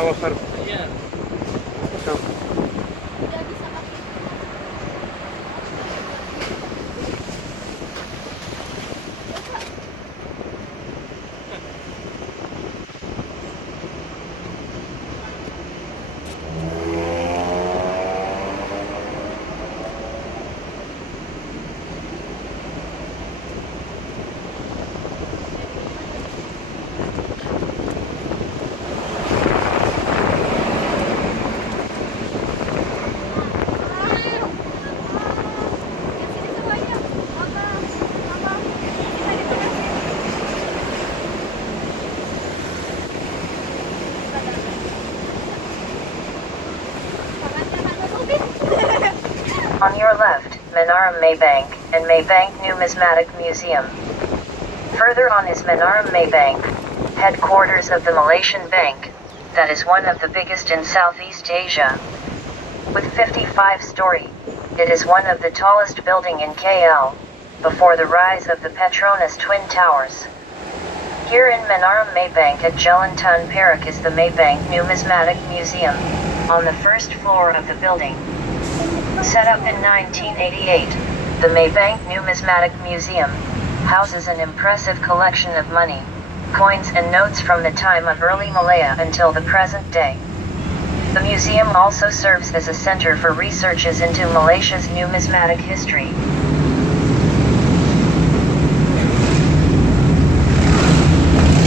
Apa Far? Iya. So, On your left, Menara Maybank and Maybank Numismatic Museum. Further on is Menara Maybank, headquarters of the Malaysian bank, that is one of the biggest in Southeast Asia. With 55-story, it is one of the tallest building in KL, before the rise of the Petronas Twin Towers. Here in Menara Maybank at Jalan Tun Perak is the Maybank Numismatic Museum, on the first floor of the building. Set up in 1988, the Maybank Numismatic Museum houses an impressive collection of money, coins and notes from the time of early Malaya until the present day. The museum also serves as a center for researches into Malaysia's numismatic history.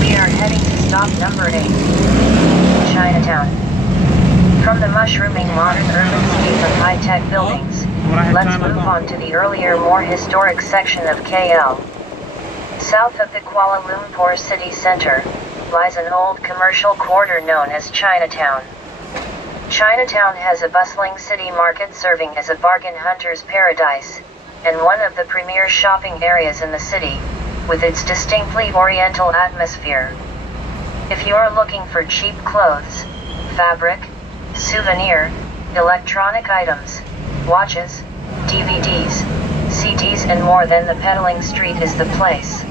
We are heading to stop number 8, Chinatown. From the mushrooming modern urbanscape of high-tech buildings, let's move on to the earlier, more historic section of KL. South of the Kuala Lumpur city center, lies an old commercial quarter known as Chinatown. Chinatown has a bustling city market serving as a bargain hunter's paradise, and one of the premier shopping areas in the city, with its distinctly oriental atmosphere. If you're looking for cheap clothes, fabric, souvenir, electronic items, watches, DVDs, CDs and more, then the Peddling Street is the place.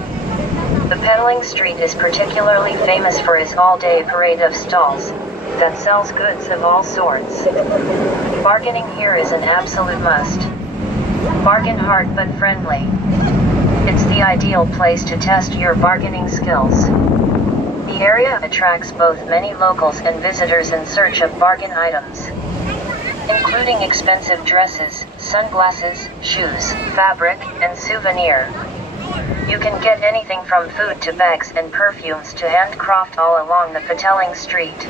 The Peddling Street is particularly famous for its all-day parade of stalls that sells goods of all sorts. Bargaining here is an absolute must. Bargain hard but friendly. It's the ideal place to test your bargaining skills. The area attracts both many locals and visitors in search of bargain items, including expensive dresses, sunglasses, shoes, fabric, and souvenir. You can get anything from food to bags and perfumes to handcraft all along the Petaling Street.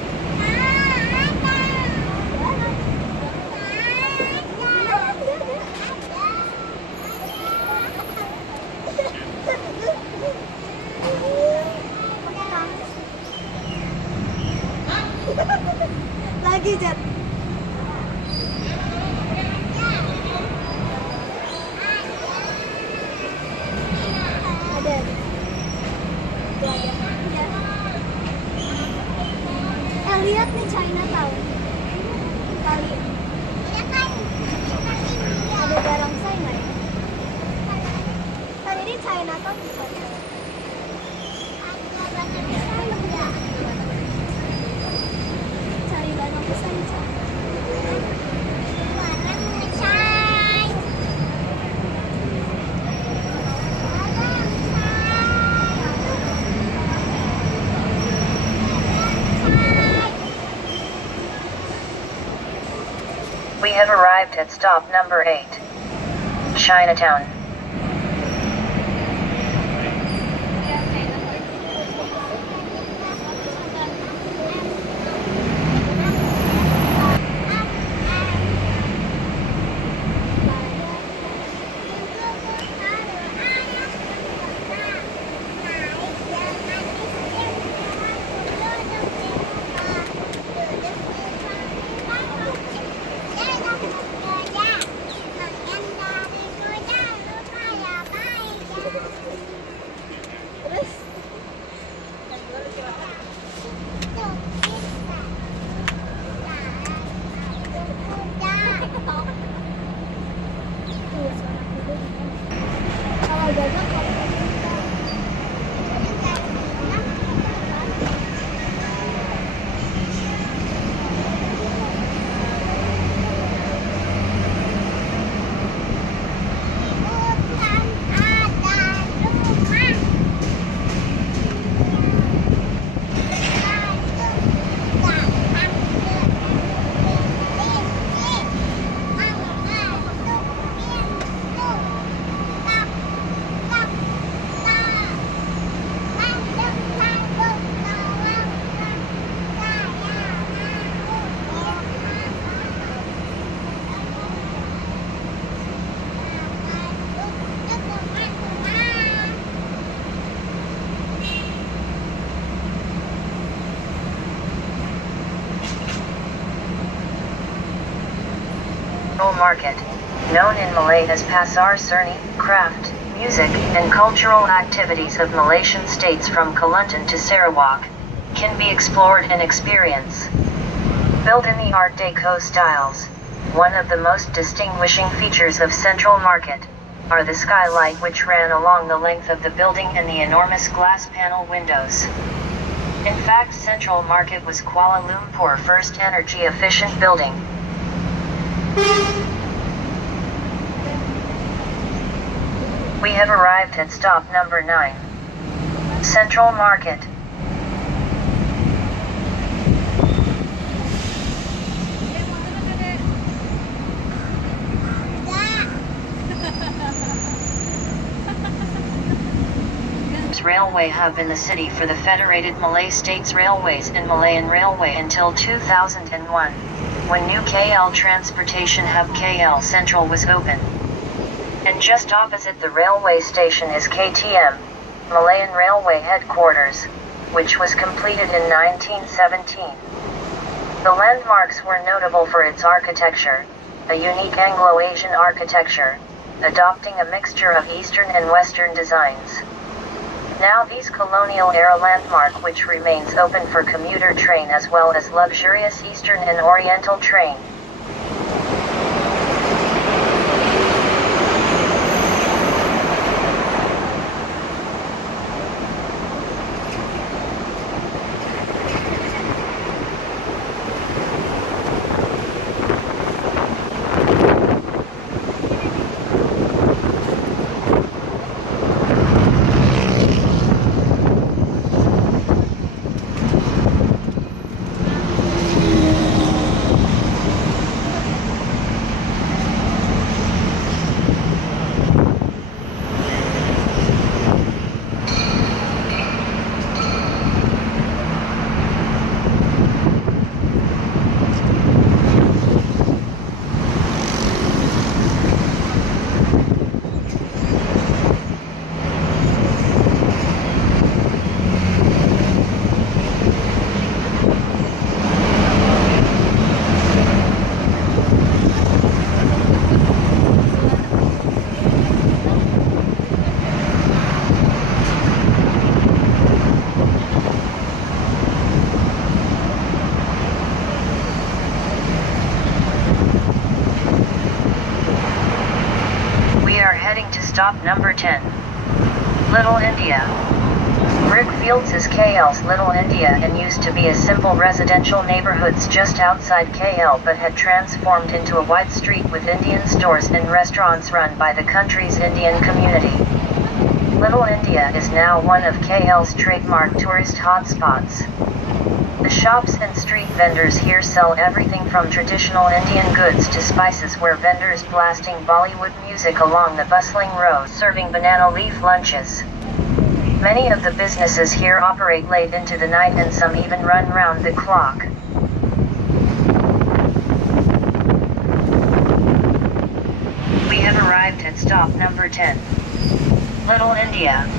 Lagi Jet. Ada. Lihat nih Chinatown. Kali. Ada barongsai nggak ya? Kan ini Chinatown bukan? Cari barongsai. We have arrived at stop number 8, Chinatown. Market, known in Malay as Pasar Serni, craft, music, and cultural activities of Malaysian states from Kelantan to Sarawak, can be explored and experienced. Built in the Art Deco styles, one of the most distinguishing features of Central Market are the skylight which ran along the length of the building and the enormous glass panel windows. In fact, Central Market was Kuala Lumpur's first energy-efficient building. We have arrived at stop number 9. Central Market. Railway hub in the city for the Federated Malay States Railways and Malayan Railway until 2001, when new KL Transportation Hub KL Central was opened. And just opposite the railway station is KTM, Malayan Railway Headquarters, which was completed in 1917. The landmarks were notable for its architecture, a unique Anglo-Asian architecture, adopting a mixture of Eastern and Western designs. Now these colonial-era landmark which remains open for commuter train as well as luxurious Eastern and Oriental train. Stop number 10. Little India. Brickfields is KL's Little India and used to be a simple residential neighborhoods just outside KL but had transformed into a wide street with Indian stores and restaurants run by the country's Indian community. Little India is now one of KL's trademark tourist hotspots. The shops and street vendors here sell everything from traditional Indian goods to spices, where vendors blasting Bollywood music along the bustling road serving banana leaf lunches. Many of the businesses here operate late into the night and some even run round the clock. We have arrived at stop number 10. Little India.